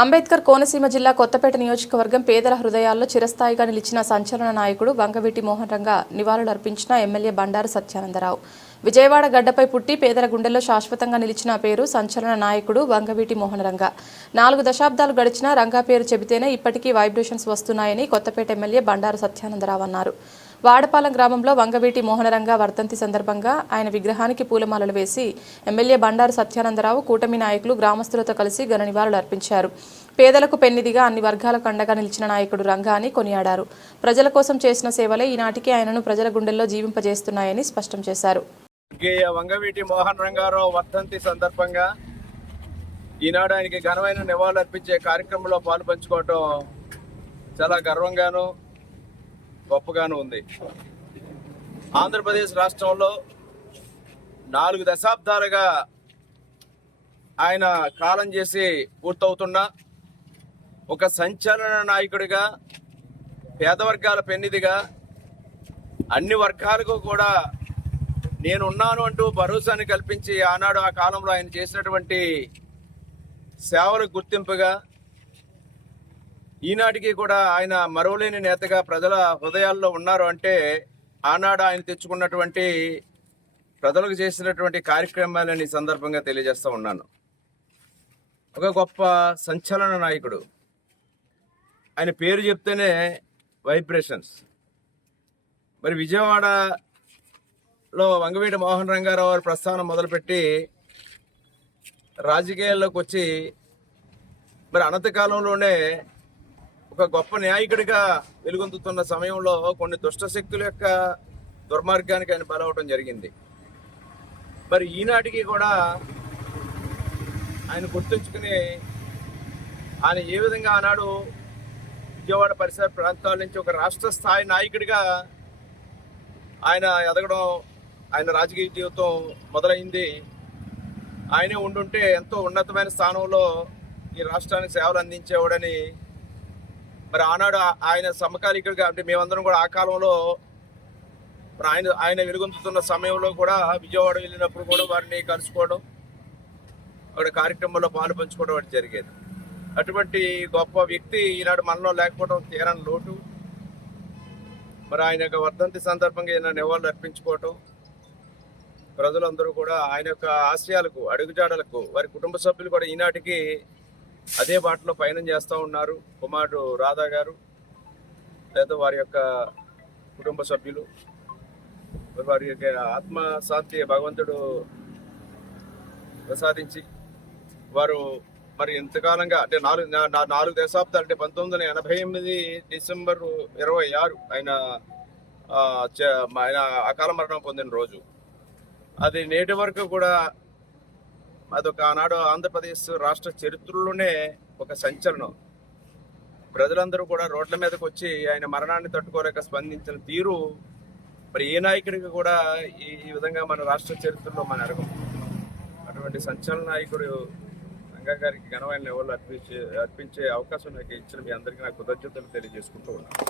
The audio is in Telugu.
అంబేద్కర్ కోనసీమ జిల్లా కొత్తపేట నియోజకవర్గం పేదల హృదయాల్లో చిరస్థాయిగా నిలిచిన సంచలన నాయకుడు వంగవీటి మోహన్ రంగా నివాళులర్పించిన ఎమ్మెల్యే బండారు సత్యానందరావు. విజయవాడ గడ్డపై పుట్టి పేదల గుండెల్లో శాశ్వతంగా నిలిచిన పేరు సంచలన నాయకుడు వంగవీటి మోహన్ రంగా. 4 దశాబ్దాలు గడిచినా రంగా పేరు చెబితేనే ఇప్పటికీ వైబ్రేషన్స్ వస్తున్నాయని కొత్తపేట ఎమ్మెల్యే బండారు సత్యానందరావు అన్నారు. వాడపాలెం గ్రామంలో వంగవీటి మోహనరంగా వర్ధంతి సందర్భంగా ఆయన విగ్రహానికి పూలమాలలు వేసి ఎమ్మెల్యే బండారు సత్యానందరావు కూటమి నాయకులు గ్రామస్తులతో కలిసి ఘన నివాళులు అర్పించారు. పేదలకు పెన్నిదిగా అన్ని వర్గాలకు అండగా నిలిచిన నాయకుడు రంగా అని కొనియాడారు. ప్రజల కోసం చేసిన సేవలే ఈనాటికి ఆయనను ప్రజల గుండెల్లో జీవింపజేస్తున్నాయని స్పష్టం చేశారు. వంగవీటి మోహన్ రంగారావు వర్ధంతి సందర్భంగా ఈనాడు ఆయనకి ఘనమైన నివాళులు అర్పించే కార్యక్రమంలో పాలుపంచుకోవటం చాలా గర్వంగాను గొప్పగాను ఉంది. ఆంధ్రప్రదేశ్ రాష్ట్రంలో 4 దశాబ్దాలుగా ఆయన కాలం చేసి పూర్తవుతున్న ఒక సంచలన నాయకుడిగా, పేదవర్గాల పెన్నిదిగా, అన్ని వర్గాలకు కూడా నేనున్నాను అంటూ భరోసాని కల్పించి ఆనాడు ఆ కాలంలో ఆయన చేసినటువంటి సేవలకు గుర్తింపుగా ఈనాటికి కూడా ఆయన మరువలేని నేతగా ప్రజల హృదయాల్లో ఉన్నారు అంటే ఆనాడు ఆయన తెచ్చుకున్నటువంటి ప్రజలకు చేసినటువంటి కార్యక్రమాలని సందర్భంగా తెలియజేస్తూ ఉన్నాను. ఒక గొప్ప సంచలన నాయకుడు. ఆయన పేరు చెప్తేనే వైబ్రేషన్స్. మరి విజయవాడలో వంగవీటి మోహన్ రంగారావు వారి ప్రస్థానం మొదలుపెట్టి రాజకీయాల్లోకి వచ్చి మరి అనంతకాలంలోనే ఒక గొప్ప నాయకుడిగా వెలుగొందుతున్న సమయంలో కొన్ని దుష్ట శక్తుల యొక్క దుర్మార్గానికి ఆయన బలవటం జరిగింది. మరి ఈనాటికి కూడా ఆయన గుర్తుంచుకుని ఆయన ఏ విధంగా ఆనాడు విజయవాడ పరిసర ప్రాంతాల నుంచి ఒక రాష్ట్ర స్థాయి నాయకుడిగా ఆయన ఎదగడం, ఆయన రాజకీయ జీవితం మొదలైంది. ఆయనే ఉండుంటే ఎంతో ఉన్నతమైన స్థానంలో ఈ రాష్ట్రానికి సేవలు అందించేవాడని మరి ఆనాడు ఆయన సమకాలీకుడిగా, అంటే మేమందరం కూడా ఆ కాలంలో ఆయన వెలుగొందుతున్న సమయంలో కూడా విజయవాడ వెళ్ళినప్పుడు కూడా వారిని కలుసుకోవడం, అక్కడ కార్యక్రమంలో పాలు పంచుకోవడం వాటి జరిగేది. అటువంటి గొప్ప వ్యక్తి ఈనాడు మనలో లేకపోవడం తీరని లోటు. మరి ఆయన యొక్క వర్ధంతి సందర్భంగా ఈయన నివాళులు అర్పించుకోవటం, ప్రజలందరూ కూడా ఆయన యొక్క ఆశయాలకు, అడుగుజాడలకు వారి కుటుంబ సభ్యులు కూడా ఈనాటికి అదే బాటలో పయనం చేస్తూ ఉన్నారు. కుమారుడు రాధా గారు లేదా వారి యొక్క కుటుంబ సభ్యులు, వారి యొక్క ఆత్మశాంతి భగవంతుడు ప్రసాదించి వారు మరి ఎంతకాలంగా, అంటే 4 దశాబ్దాలు, అంటే 1988 డిసెంబర్ 26 ఆయన అకాల మరణం పొందిన రోజు. అది నేటి వరకు కూడా అదొక ఆనాడు ఆంధ్రప్రదేశ్ రాష్ట్ర చరిత్రలోనే ఒక సంచలనం. ప్రజలందరూ కూడా రోడ్ల మీదకి వచ్చి ఆయన మరణాన్ని తట్టుకోలేక స్పందించిన తీరు మరి ఏ నాయకుడికి కూడా ఈ విధంగా మన రాష్ట్ర చరిత్రలో మన అరగం. అటువంటి సంచలన నాయకుడు రంగా గారికి ఘనమైన నివాళులు అర్పించే అవకాశం నాకు ఇచ్చిన మీ అందరికీ నా కృతజ్ఞతలు తెలియజేసుకుంటూ ఉన్నాను.